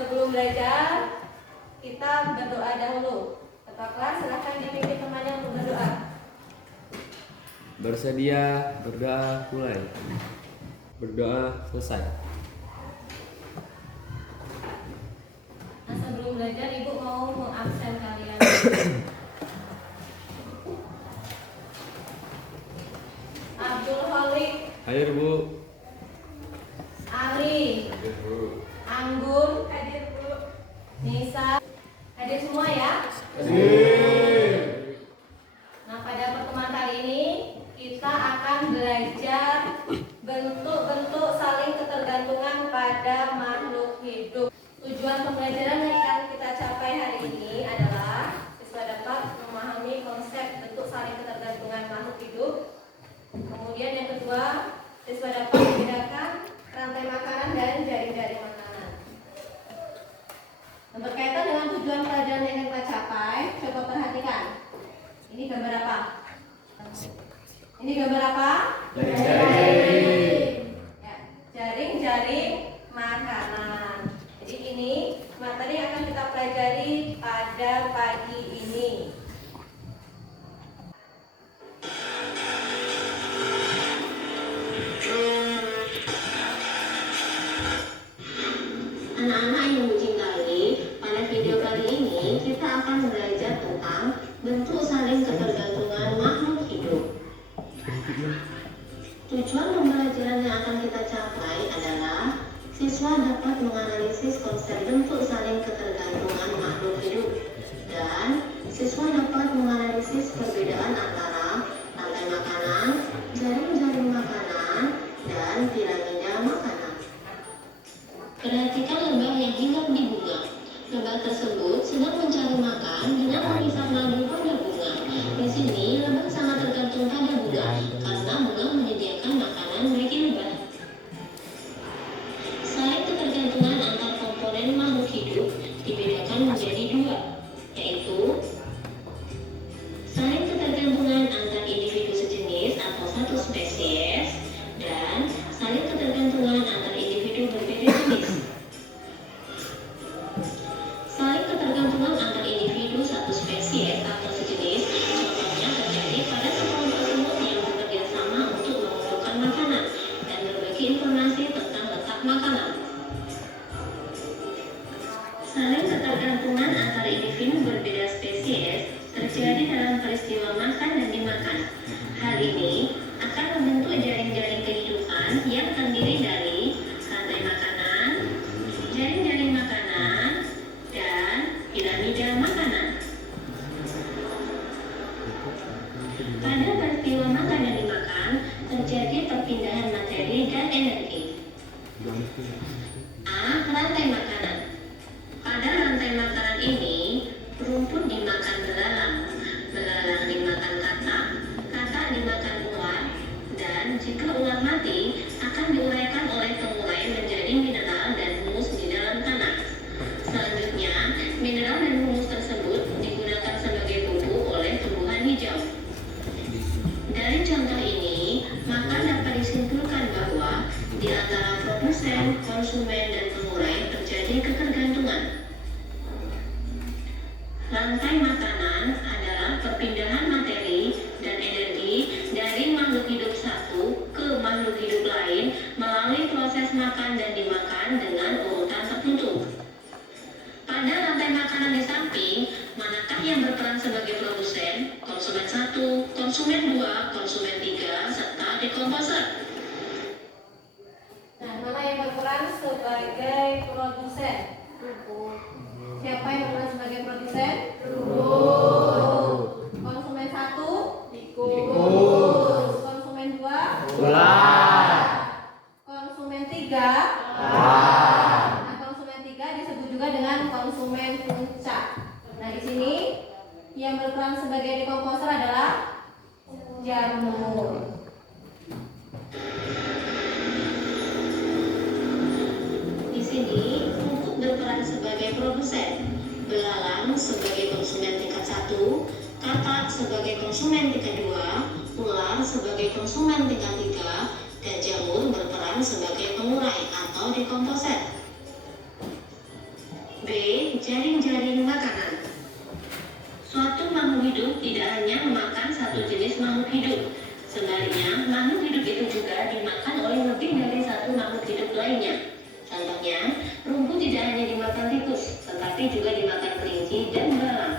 Sebelum belajar, kita berdoa dahulu. Ketua kelas, silahkan dipimpin temannya untuk berdoa. Bersedia, berdoa mulai. Berdoa selesai. Nah, sebelum belajar, Ibu mau mengabsen kalian. Abdul Holik. Hadir Bu. Ali. Hadir Bu. Anggun. Hadir Bu. Nisa. Hadir semua ya? Hadir. Nah, pada pertemuan kali ini kita akan belajar bentuk-bentuk saling ketergantungan pada makhluk hidup. Tujuan pembelajaran yang akan kita capai hari ini adalah siswa dapat memahami konsep bentuk saling ketergantungan makhluk hidup. Kemudian yang kedua, siswa dapat membedakan rantai makanan dan jaring-jaring makanan. Nah, berkaitan dengan tujuan pelajaran yang akan kita capai, coba perhatikan. Ini gambar apa? Ini gambar apa? Jaring. Ya, jaring-jaring makanan. Jadi ini materi yang akan kita pelajari pada pagi ini. Anak-anak yang dicintai, pada video kali ini kita akan belajar tentang bentuk saling ketergantungan makhluk hidup. Tujuan pembelajaran yang akan kita capai adalah siswa dapat menganalisis konsep bentuk saling ketergantungan makhluk hidup dan siswa dapat menganalisis perbedaan antara rantai makanan, jaring-jaring makanan, dan piramida makanan. Perhatikan lebah yang hinggap di bunga. Lebah tersebut sedang mencari makan dengan memisah nadi pada bunga. Di sini lebah sangat tergantung pada bunga karena bunga menyediakan makanan bagi lebah. Saling ketergantungan antar komponen makhluk hidup dibedakan menjadi dua, yaitu saling ketergantungan antar individu sejenis atau satu spesies dan saling ketergantungan antar individu berbeda jenis. Saling ketergantungan antar individu satu spesies atau sejenis contohnya terjadi pada sekelompok semut yang bekerja sama untuk mengumpulkan makanan dan berbagi informasi tentang letak makanan. Saling ketergantungan antar individu berbeda spesies terjadi dalam peristiwa makan dan dimakan. Hal ini akan membentuk jaring-jaring kehidupan yang terdiri dari rantai makanan, jaring-jaring makanan, dan piramida makanan. Pada peristiwa makan dan dimakan, terjadi perpindahan materi dan energi. A. Rantai makanan. Pada rantai makanan ini, rumput dimakan belalang, belalang dimakan katak, katak dimakan ular, dan jika ular mati, akan diuraikan oleh pengurai menjadi mineral dan humus di dalam tanah. Selanjutnya, mineral dan humus tersebut digunakan sebagai pupuk oleh tumbuhan hijau. Dari contoh ini, maka dapat disimpulkan bahwa di antara produsen, konsumen, dan pengurai terjadi ketergantungan. Rantai makanan adalah perpindahan materi dan energi dari makhluk hidup satu ke makhluk hidup lain melalui proses makan dan dimakan dengan urutan tertentu. Pada rantai makanan di samping, manakah yang berperan sebagai produsen, konsumen 1, konsumen 2, konsumen 3, serta dekomposer? Nah, mana yang berperan sebagai produsen? Siapa yang berperan sebagai produsen? Konsumen 1? Konsumen 2? Ular. Konsumen 3? Nah, konsumen 3 disebut juga dengan konsumen puncak. Nah, di sini yang berperan sebagai dekomposer adalah jamur. Di sini, rumput berperan sebagai produsen, belalang sebagai konsumen tingkat 1, katak sebagai konsumen tingkat 2, ular sebagai konsumen tingkat 3, dan jamur berperan sebagai pengurai atau dekomposer. B. Jaring-jaring makanan. Suatu makhluk hidup tidak hanya memakan satu jenis makhluk hidup. Sebaliknya, makhluk hidup itu juga dimakan oleh lebih dari satu makhluk hidup lainnya. Contohnya, rumput tidak hanya dimakan tikus, tetapi juga dimakan kelinci dan belalang.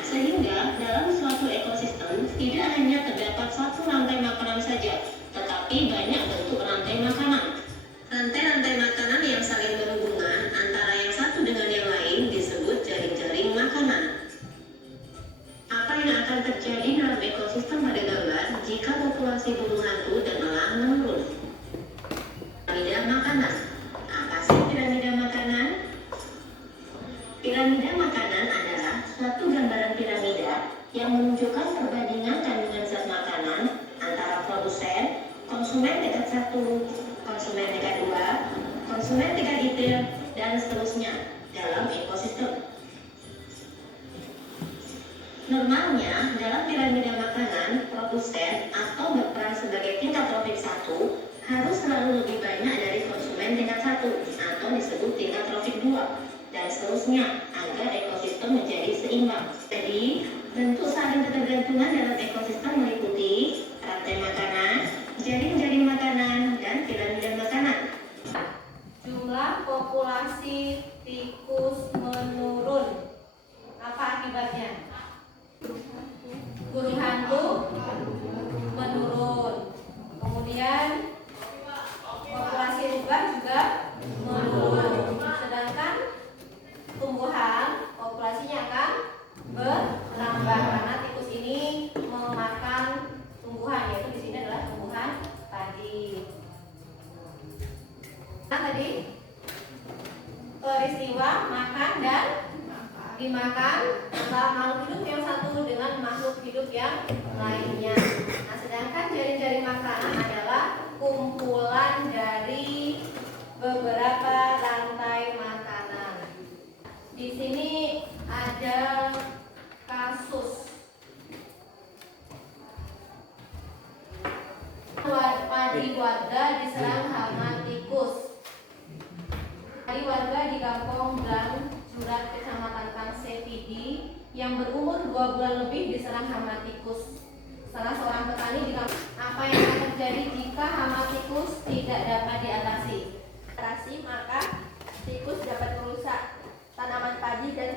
Sehingga dalam suatu ekosistem tidak hanya terdapat satu rantai makanan saja, tetapi banyak bentuk rantai makanan. Rantai-rantai makanan yang saling berhubungan antara yang satu dengan yang lain disebut jaring-jaring makanan. Apa yang akan terjadi dalam ekosistem pada gambar jika populasi burung hantu dan elang menurun? Piramida makanan. Apa sih piramida makanan? Piramida makanan adalah suatu gambaran piramida yang menunjukkan perbandingan kandungan zat makanan antara produsen, konsumen tingkat 1, konsumen tingkat 2, konsumen tingkat detail, dan seterusnya dalam ekosistem. Normalnya, dalam piramida makanan, produsen atau berperan sebagai tingkat trofik 1 harus selalu lebih banyak dari konsumen tingkat 1 atau disebut tingkat trofik 2 dan seterusnya agar ekosistem menjadi seimbang. Jadi, bentuk saling ketergantungan dalam ekosistem meliputi rantai makanan, jaring-jaring makanan, dan piramida makanan. Jumlah populasi tikus menurun. Apa akibatnya? Burung hantu menurun. Kemudian populasi rubah juga menurun. Sedangkan tumbuhan populasinya akan bertambah karena tikus ini memakan tumbuhan, yaitu di sini adalah tumbuhan padi. Nah, tadi peristiwa makan dan dimakan antara makhluk hidup yang satu dengan makhluk hidup yang lainnya. Nah, sedangkan jaring-jaring makanan adalah kumpulan dari beberapa rantai makanan. Di sini ada kasus padi warga diserang hama tikus. Padi warga di Kampung Blang, Jurat, Kecamatan Tangsepidi yang berumur 2 bulan lebih diserang hama tikus. Salah seorang petani di kampung. Apa yang akan terjadi jika hama tikus tidak dapat diatasi? Maka tikus dapat merusak tanaman padi dan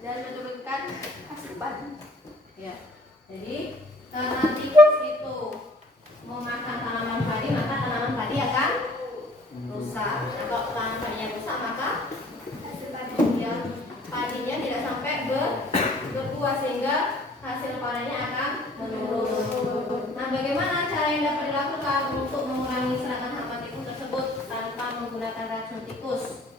menurunkan hasil padi. Ya. Jadi karena tikus itu memakan tanaman padi, maka tanaman padi akan rusak. Nah, kalau tanaman padinya rusak, maka hasil padinya tidak sampai berbuah sehingga hasil panennya akan menurun. Nah, bagaimana cara yang dapat dilakukan untuk mengurangi serangan hama tikus tersebut tanpa menggunakan racun tikus?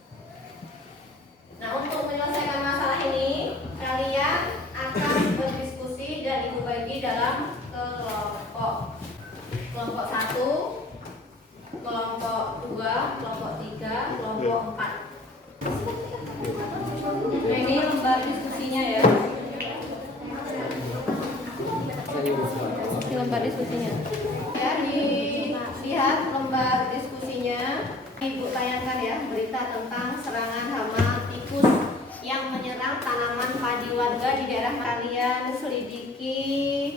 Nah, untuk menyelesaikan masalah ini, kalian akan berdiskusi dan ibu bagi dalam kelompok. Kelompok 1, kelompok 2, kelompok 3, kelompok 4. Nah, ini lembar diskusinya ya. Di lembar diskusinya. Ya, dilihat lembar diskusinya. Ibu tayangkan ya berita tentang serangan hama tikus yang menyerang tanaman padi warga di daerah kalian. Selidiki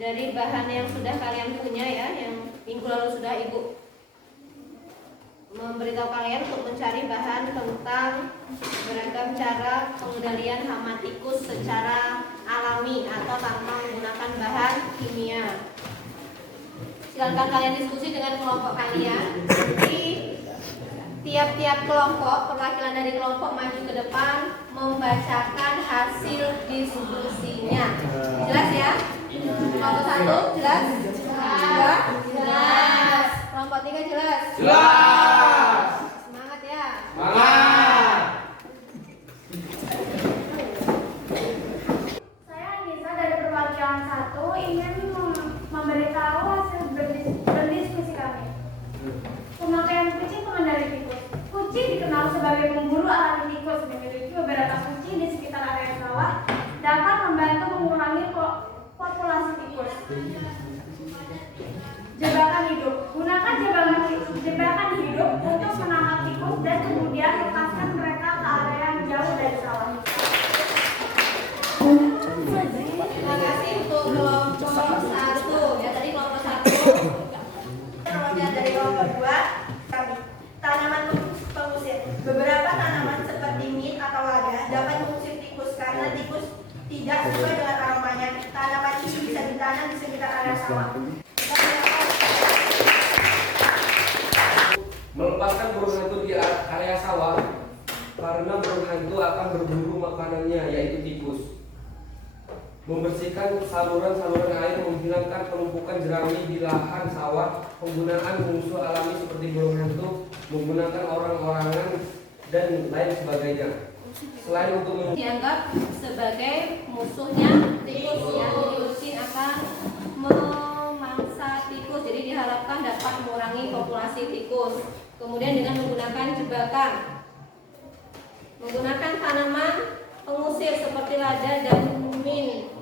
dari bahan yang sudah kalian punya ya, yang minggu lalu sudah ibu memberitahu kalian untuk mencari bahan tentang beragam cara pengendalian hama tikus secara alami atau tanpa menggunakan bahan kimia. Silakan kalian diskusi dengan kelompok kalian. Nanti tiap-tiap kelompok, perwakilan dari kelompok maju ke depan membacakan hasil diskusinya. Jelas ya? Kelompok 1 jelas? 2 jelas. Kelompok 3 jelas? Jelas. Semangat ya. Semangat. Saya Anissa dari perwakilan 1 ingin memberitahu hasil berdiskusi kami. Pemakaian kucing pengendali tikus. Kucing dikenal sebagai pemburu alami tikus, memiliki beberapa kucing di sekitar area sawah dapat membantu mengurangi populasi tikus. Jebakan hidup. Gunakan jebakan hidup untuk menangkap tikus dan kemudian melepaskan mereka ke area yang jauh dari sawah. Terima kasih untuk kelompok 1. Ya tadi kelompok 1. Kemudian dari kelompok 2, kami tanaman pengusir. Beberapa tanaman seperti mint atau lada dapat mengusir tikus karena tikus tidak sesuai dengan aromanya. Tanaman ini bisa ditanam di sekitar area sawah. Melepaskan burung hantu di area sawah karena burung hantu akan berburu makanannya, yaitu tikus. Membersihkan saluran-saluran air, menghilangkan penumpukan jerami di lahan sawah, penggunaan musuh alami seperti burung hantu, menggunakan orang-orangan dan lain sebagainya. Selain untuk Dianggap sebagai musuhnya tikus ya. Diosin akan memangsa tikus. Jadi diharapkan dapat mengurangi populasi tikus. Kemudian dengan menggunakan jebakan, menggunakan tanaman pengusir seperti lada dan mint,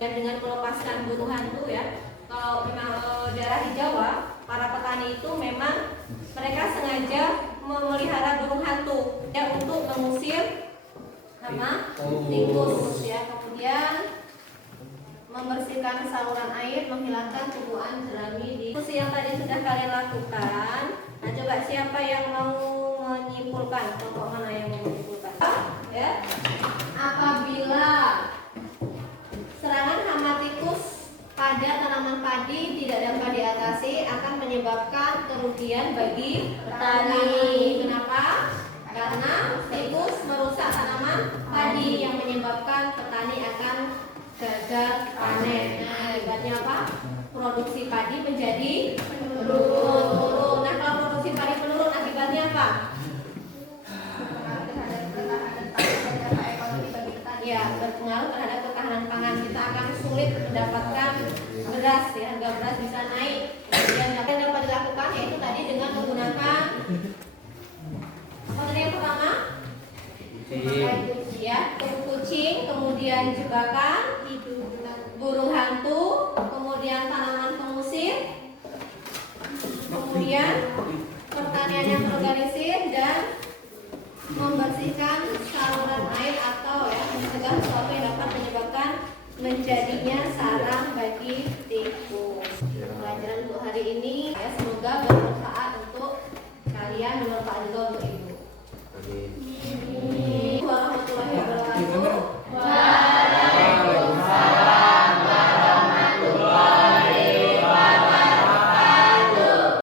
dan dengan melepaskan burung hantu ya. Kalau memang daerah di Jawa, para petani itu memang mereka sengaja memelihara burung hantu ya untuk mengusir tikus ya. Kemudian membersihkan saluran air, menghilangkan tumbuhan jerami di fungsi yang tadi sudah kalian lakukan. Nah, coba siapa yang mau menyimpulkan? Kelompok mana yang mau menyimpulkan? Ya. Apabila serangan hama tikus pada tanaman padi tidak dapat diatasi akan menyebabkan kerugian bagi petani. Kenapa? Karena tikus merusak tanaman padi yang menyebabkan petani akan gagal panen. Nah, akibatnya apa? Produksi padi menjadi menurun. Nah, kalau produksi padi menurun akibatnya apa? Ya, berpengaruh terhadap ketahanan pangan. Kita akan sulit mendapatkan beras ya, harga beras bisa naik. Dan yang dapat dilakukan yaitu tadi dengan menggunakan apa tadi yang pertama? Ya, kucing, kemudian jebakan, burung hantu, kemudian tanaman pengusir, kemudian pertanian yang terorganisir dan membersihkan saluran air atau ya mencegah sesuatu yang dapat menyebabkan menjadinya sarang bagi tikus. Pelajaran untuk hari ini ya semoga bermanfaat untuk kalian, bermanfaat juga untuk ibu. Warahmatullahi wabarakatuh.